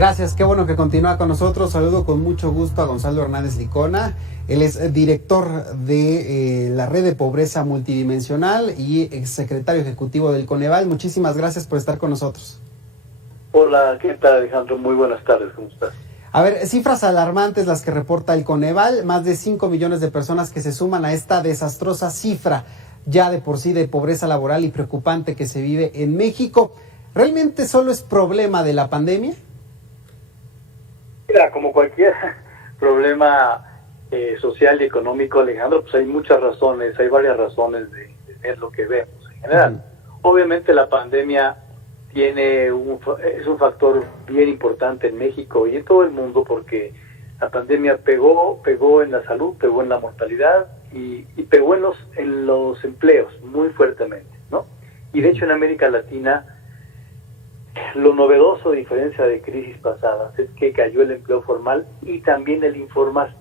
Gracias, qué bueno que continúa con nosotros. Saludo con mucho gusto a Gonzalo Hernández Licona. Él es director de la Red de Pobreza Multidimensional y exsecretario ejecutivo del Coneval. Muchísimas gracias por estar con nosotros. Hola, ¿qué tal, Alejandro? Muy buenas tardes, ¿cómo estás? A ver, cifras alarmantes las que reporta el Coneval, más de 5 millones de personas que se suman a esta desastrosa cifra ya de por sí de pobreza laboral y preocupante que se vive en México. ¿Realmente solo es problema de la pandemia? Mira, como cualquier problema social y económico, Alejandro, pues hay muchas razones, hay varias razones de ver lo que vemos en general. Obviamente la pandemia es un factor bien importante en México y en todo el mundo, porque la pandemia pegó en la salud, pegó en la mortalidad y pegó en los empleos muy fuertemente, ¿no? Y de hecho en América Latina lo novedoso, a diferencia de crisis pasadas, es que cayó el empleo formal y también el informal.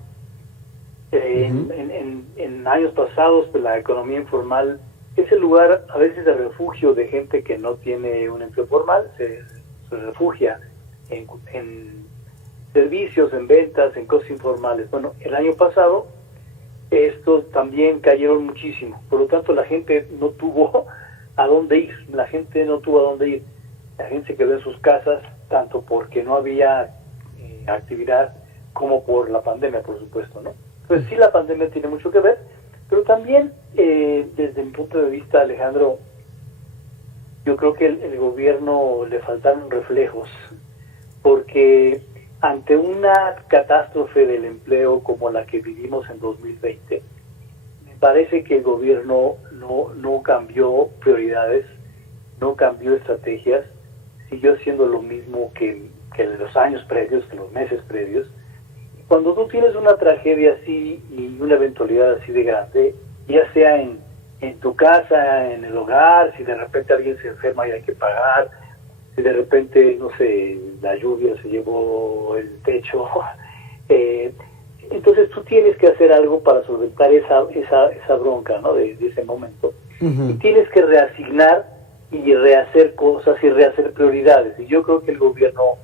En años pasados, pues, la economía informal es el lugar a veces de refugio de gente que no tiene un empleo formal, se refugia en servicios, en ventas, en cosas informales. Bueno, el año pasado estos también cayeron muchísimo, por lo tanto la gente no tuvo a dónde ir, la gente se quedó en sus casas, tanto porque no había actividad como por la pandemia, por supuesto, ¿no? Pues sí, la pandemia tiene mucho que ver, pero también, desde mi punto de vista, Alejandro, yo creo que el gobierno le faltaron reflejos, porque ante una catástrofe del empleo como la que vivimos en 2020, me parece que el gobierno no cambió prioridades, no cambió estrategias, siguió haciendo lo mismo que los años previos, que los meses previos. Cuando tú tienes una tragedia así y una eventualidad así de grande, ya sea en tu casa, en el hogar, si de repente alguien se enferma y hay que pagar, si de repente, no sé, la lluvia se llevó el techo, entonces tú tienes que hacer algo para solventar esa bronca, ¿no? de ese momento. Y tienes que reasignar y rehacer cosas y rehacer prioridades. Y yo creo que el gobierno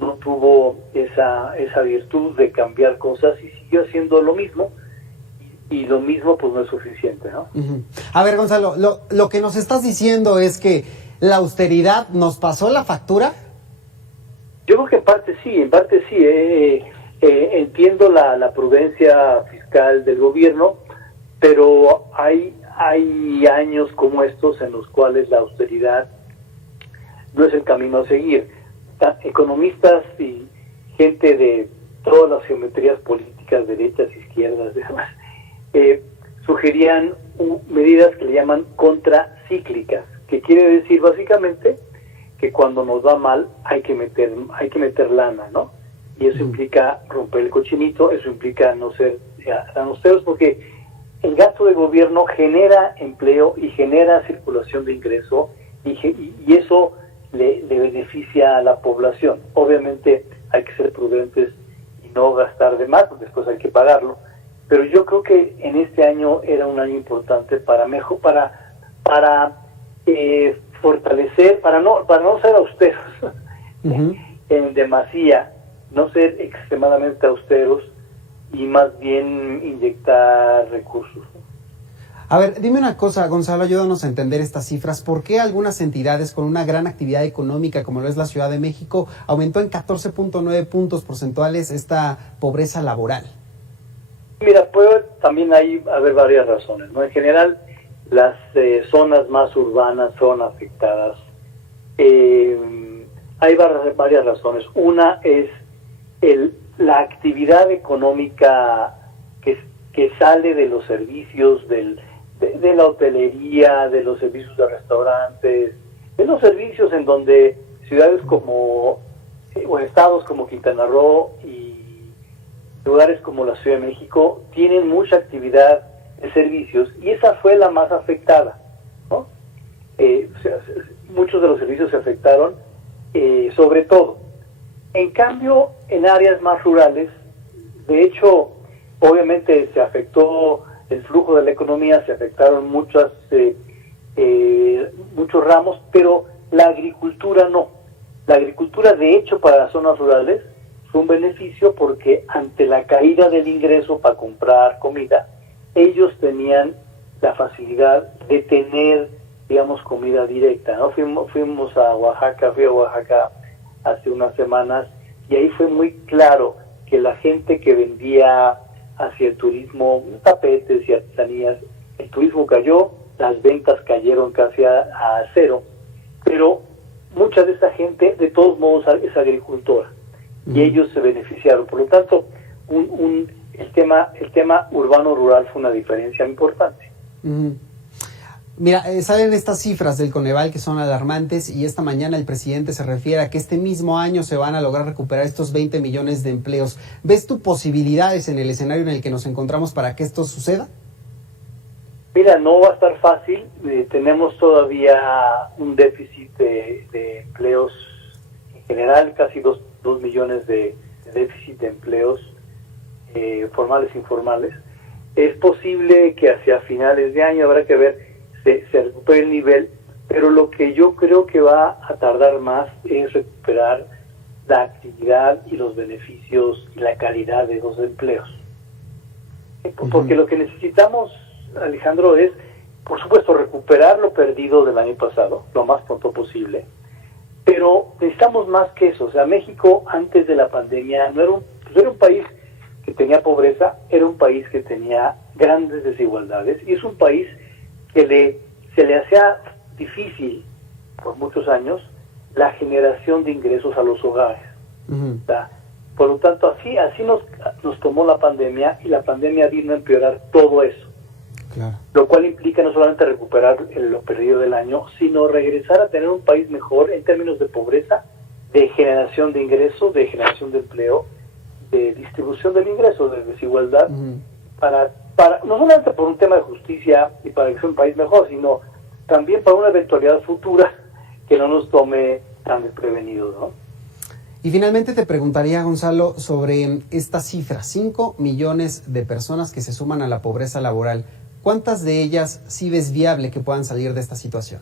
no tuvo esa virtud de cambiar cosas y siguió haciendo lo mismo, y lo mismo pues no es suficiente, ¿no? A ver, Gonzalo, lo que nos estás diciendo es que la austeridad nos pasó la factura. Yo creo que en parte sí. Entiendo la prudencia fiscal del gobierno, pero hay años como estos en los cuales la austeridad no es el camino a seguir. Economistas y gente de todas las geometrías políticas, derechas, izquierdas, demás, sugerían medidas que le llaman contracíclicas, que quiere decir básicamente que cuando nos va mal hay que meter lana, ¿no? Y eso implica romper el cochinito, eso implica no ser tan austeros, porque el gasto de gobierno genera empleo y genera circulación de ingreso y eso le beneficia a la población. Obviamente hay que ser prudentes y no gastar de más, porque después hay que pagarlo. Pero yo creo que en este año era un año importante para fortalecer, para no ser austeros en demasía, no ser extremadamente austeros y más bien inyectar recursos. A ver, dime una cosa, Gonzalo, ayúdanos a entender estas cifras. ¿Por qué algunas entidades con una gran actividad económica, como lo es la Ciudad de México, aumentó en 14.9 puntos porcentuales esta pobreza laboral? Mira, puede también haber varias razones, ¿no? En general, las zonas más urbanas son afectadas. Hay varias razones. Una es la actividad económica que sale de los servicios, de la hotelería, de los servicios de restaurantes, de los servicios en donde ciudades o estados como Quintana Roo y lugares como la Ciudad de México tienen mucha actividad de servicios, y esa fue la más afectada, ¿no? Muchos de los servicios se afectaron, sobre todo. En cambio, en áreas más rurales, de hecho, obviamente se afectó el flujo de la economía, se afectaron muchos ramos, pero la agricultura no. La agricultura, de hecho, para las zonas rurales fue un beneficio porque ante la caída del ingreso para comprar comida, ellos tenían la facilidad de tener, digamos, comida directa, ¿no? Fui a Oaxaca hace unas semanas y ahí fue muy claro que la gente que vendía hacia el turismo tapetes y artesanías, el turismo cayó, las ventas cayeron casi a cero, pero mucha de esa gente de todos modos es agricultora y ellos se beneficiaron. Por lo tanto, el tema urbano-rural fue una diferencia importante. Mira, salen estas cifras del Coneval que son alarmantes y esta mañana el presidente se refiere a que este mismo año se van a lograr recuperar estos 20 millones de empleos. ¿Ves tú posibilidades en el escenario en el que nos encontramos para que esto suceda? Mira, no va a estar fácil. Tenemos todavía un déficit de empleos en general, casi 2 millones de déficit de empleos formales e informales. Es posible que hacia finales de año, habrá que ver, se recupere el nivel, pero lo que yo creo que va a tardar más es recuperar la actividad y los beneficios y la calidad de los empleos. Porque lo que necesitamos, Alejandro, es, por supuesto, recuperar lo perdido del año pasado, lo más pronto posible, pero necesitamos más que eso. O sea, México antes de la pandemia no era un país que tenía pobreza, era un país que tenía grandes desigualdades y es un país que se le hacía difícil por muchos años la generación de ingresos a los hogares. O sea, por lo tanto, así nos tomó la pandemia y la pandemia vino a empeorar todo eso. Claro. Lo cual implica no solamente recuperar lo perdido del año, sino regresar a tener un país mejor en términos de pobreza, de generación de ingresos, de generación de empleo, de distribución del ingreso, de desigualdad, para no solamente por un tema de justicia y para que sea un país mejor, sino también para una eventualidad futura que no nos tome tan desprevenidos, ¿no? Y finalmente te preguntaría, Gonzalo, sobre esta cifra, 5 millones de personas que se suman a la pobreza laboral. ¿Cuántas de ellas sí ves viable que puedan salir de esta situación?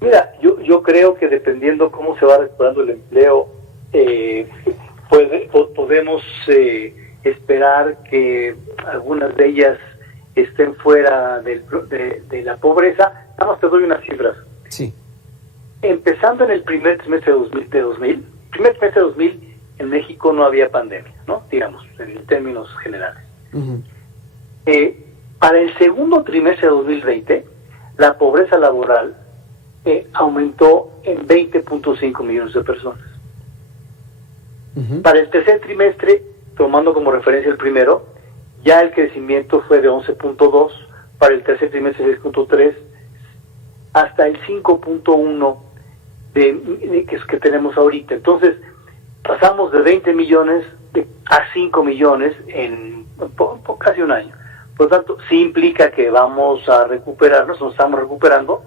Mira, yo creo que dependiendo cómo se va recuperando el empleo, podemos esperar que algunas de ellas estén fuera de la pobreza. Nada más te doy unas cifras. Sí. Empezando en el primer trimestre de 2000, en México no había pandemia, ¿no? Digamos, en términos generales. Para el segundo trimestre de 2020, la pobreza laboral aumentó en 20.5 millones de personas. Para el tercer trimestre, tomando como referencia el primero, ya el crecimiento fue de 11.2, para el tercer trimestre 6.3, hasta el 5.1 que tenemos ahorita. Entonces, pasamos de 20 millones a 5 millones en casi un año. Por lo tanto, sí implica que vamos a recuperarnos, nos estamos recuperando.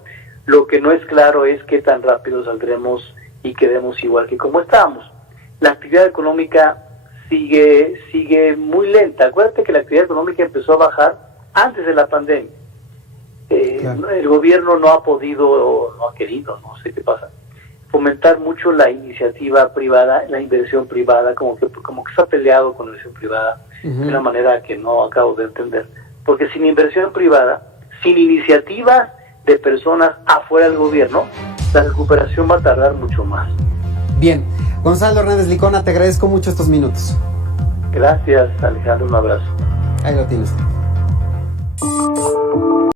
Lo que no es claro es qué tan rápido saldremos y quedemos igual que como estábamos. La actividad económica sigue muy lenta. Acuérdate que la actividad económica empezó a bajar antes de la pandemia. Claro. El gobierno no ha querido, no sé qué pasa, fomentar mucho la iniciativa privada, la inversión privada, como que está peleado con la inversión privada de una manera que no acabo de entender. Porque sin inversión privada, sin iniciativa de personas afuera del gobierno, la recuperación va a tardar mucho más. Bien. Gonzalo Hernández Licona, te agradezco mucho estos minutos. Gracias, Alejandro, un abrazo. Ahí lo tienes.